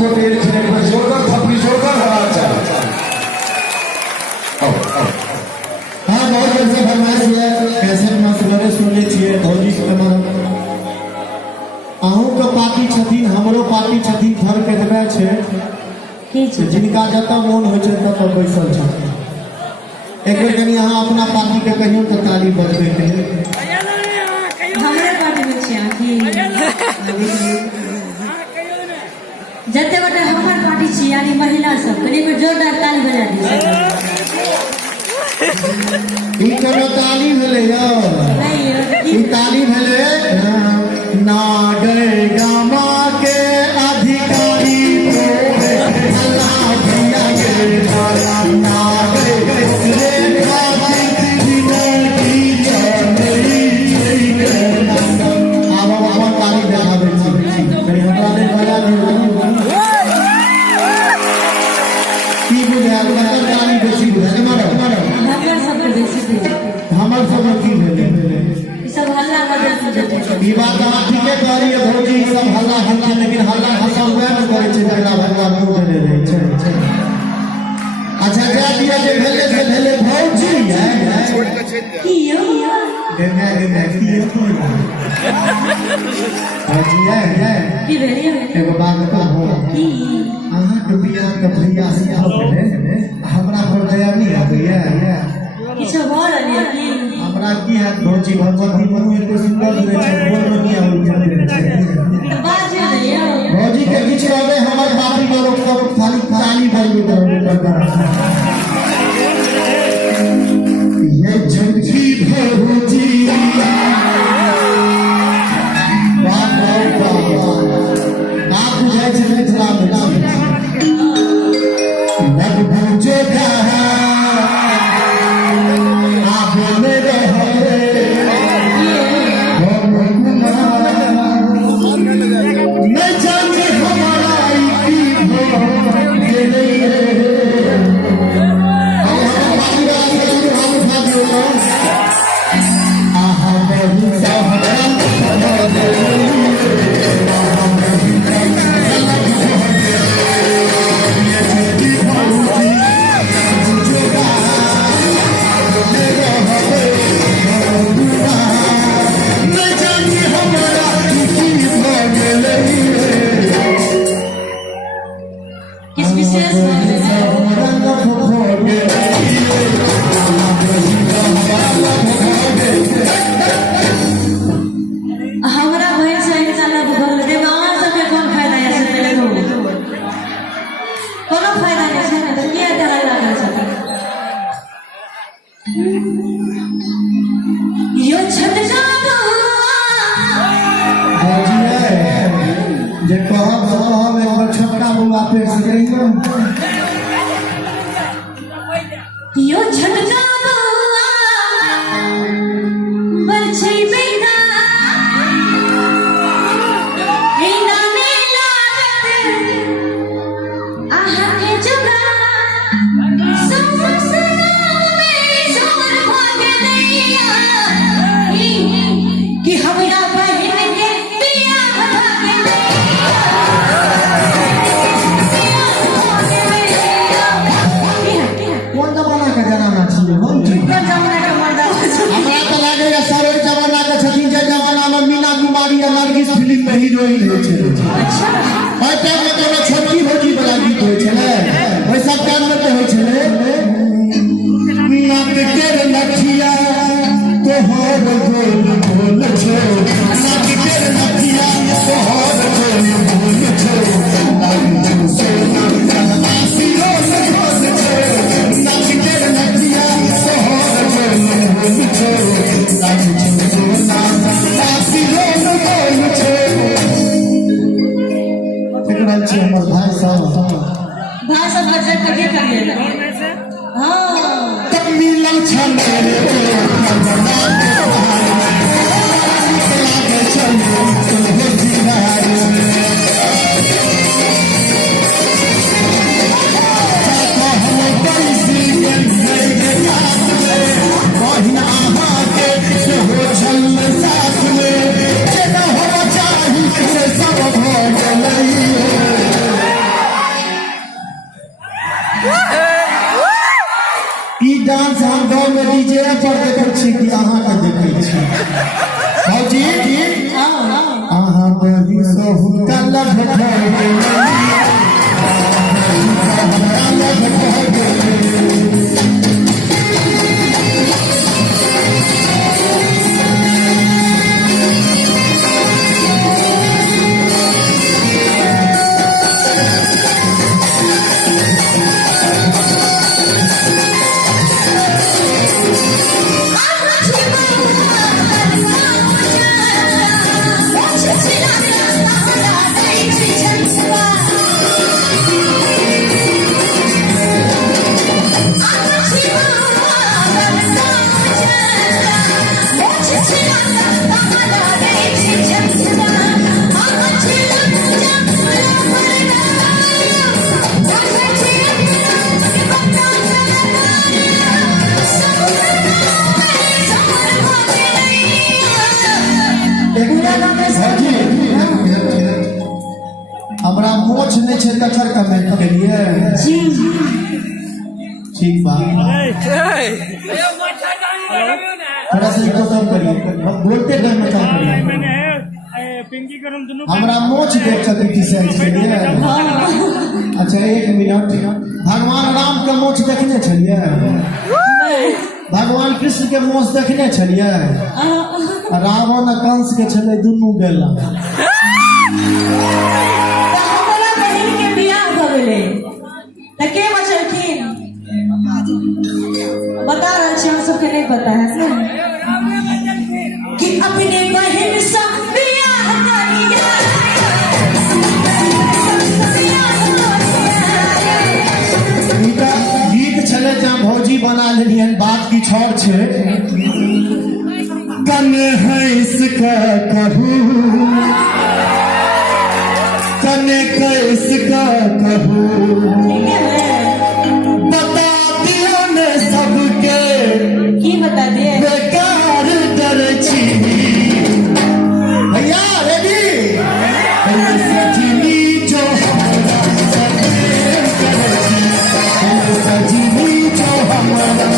को तेल छने पर जोरदार थपड़ी जोरदार हवा चल हाँ बहुत जल्दी फरमाइश है कैसे मसले सुन ले छिए भौजी के मारे आहू के पार्टी छथिन हमरो पार्टी छथिन घर के देबे छै की छै जिनका जत मोन होइ छै तत बैसल छथिन एक बेर कनी अहाँ अपना पार्टी के कहियो तो ताली बजबे के हमरे पार्टी में छियै की जते गोटे हमर पार्टी छी यानी महिला सब कनी को जोरदार ताली बजा दी ई कोनो ताली भेलै यौ ई ताली भेलै नागर गामा के अधिकारी अल्लाह भैया के नागर रे अब अपन ताली देखाबै छी कनी हमरा ले बजा दियौ की बुझायल ककर ताली बेसी बुझायल मारो हमर सब के बेसी हमर सब की भेलै ई सब हल्ला बजा ई बात अहाँ ठीके कहलिए भौजी ई सब हल्ला हल्ला लेकिन हल्ला हल्ला वह न करे छै जकरा भगवान मुंह देने रहै छै अच्छा जा दिया जे भेले भौजी की यौ देने की भौजी है की भेलिए एगो बात कहू की अहाँ के बियाह के भैया से भेले हमरा पर दया नहीं आबैया किछो भ रहलिए की हमरा की है भौजी भगवती मुंह एते सुंदर रहै छै बोल में किया होई छै बाजे नहीं यौ भौजी के किछ रहबे हमर बापी के लोग सब खाली ताली बजबे ये झंझी भौजी आप बुझाई छै मिथिला में लग भौजे का किस विशेष हमरा बहन से इंशाल्लाह भगवान देव और सबके कौन फायदा है से पहले कोनो फायदा नहीं है ना तो क्या तरह लगा सकता यो छत जादू जे कहब हम एगो छोटका बुआ पे सकैयो यो छत जादू बरछी बेटा ए नाने लागत आहा के जुगा समोसा मेरी जोर भागे दैया कि हमरा बहन के पिया भागे कौन जमाना के जनाना छियै हम छी कौन जमाना के मर्दा हमरा तो लागे या सारे जमाना के छथिन जे जमाना में मीना कुमारी या नरगिस फिल्म में हीरोइन होइ छै अच्छा ओइ टाइम में कोनो छोटकी भौजी वाला गीत होइ छलै ओइ सब टाइम में तो होइ छलै नाक के नथिया तोहर गोल गोल छौ नाक के नथिया तोहर गोल गोल छौ नाक से आसियो से गोल छौ नाक के नथिया तोहर गोल गोल छौ नाक से आसियो से गोल छौ एकरा छी हमर भाई साहब भाषा बजट के करिए हां तब मिलन के डीजे पर देखै छी कि अहाँ के देखै छी भौजी अहाँ बही से हुनका लभ भऽ गेल हमरा मोछ नहीं छे तकर कमेंट करिए जी ठीक बात थोड़ा सा तो कम करिए बोलते गए में कम करिए हमरा मोछ देख सकते थी से अच्छा एक मिनट भगवान राम के मोछ देखने छलिए भगवान कृष्ण के मोछ देखने छलिए रावण कंस के छले दुनू बेला के बचलखिन बता रहे छी हम सबके नहीं पता है कि अपने बहन सा बियाह करिया गीत छले जहाँ भौजी बना लेलिए बात की छोड़ छे कन है इसका कहूँ कने कैसका कहूँ बता दियो ने सबके की बता दिए बेकार डर छी भैया रेडी सजनी जो सजनी जो हमारा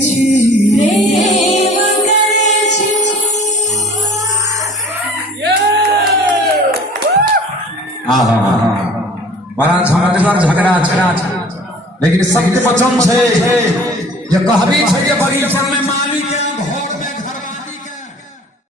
छी प्रेम करे छी बड़ा झमझमर झगड़ा छै लेकिन सत्य वचन छै जे कहबी छै जे बगीचा में माली के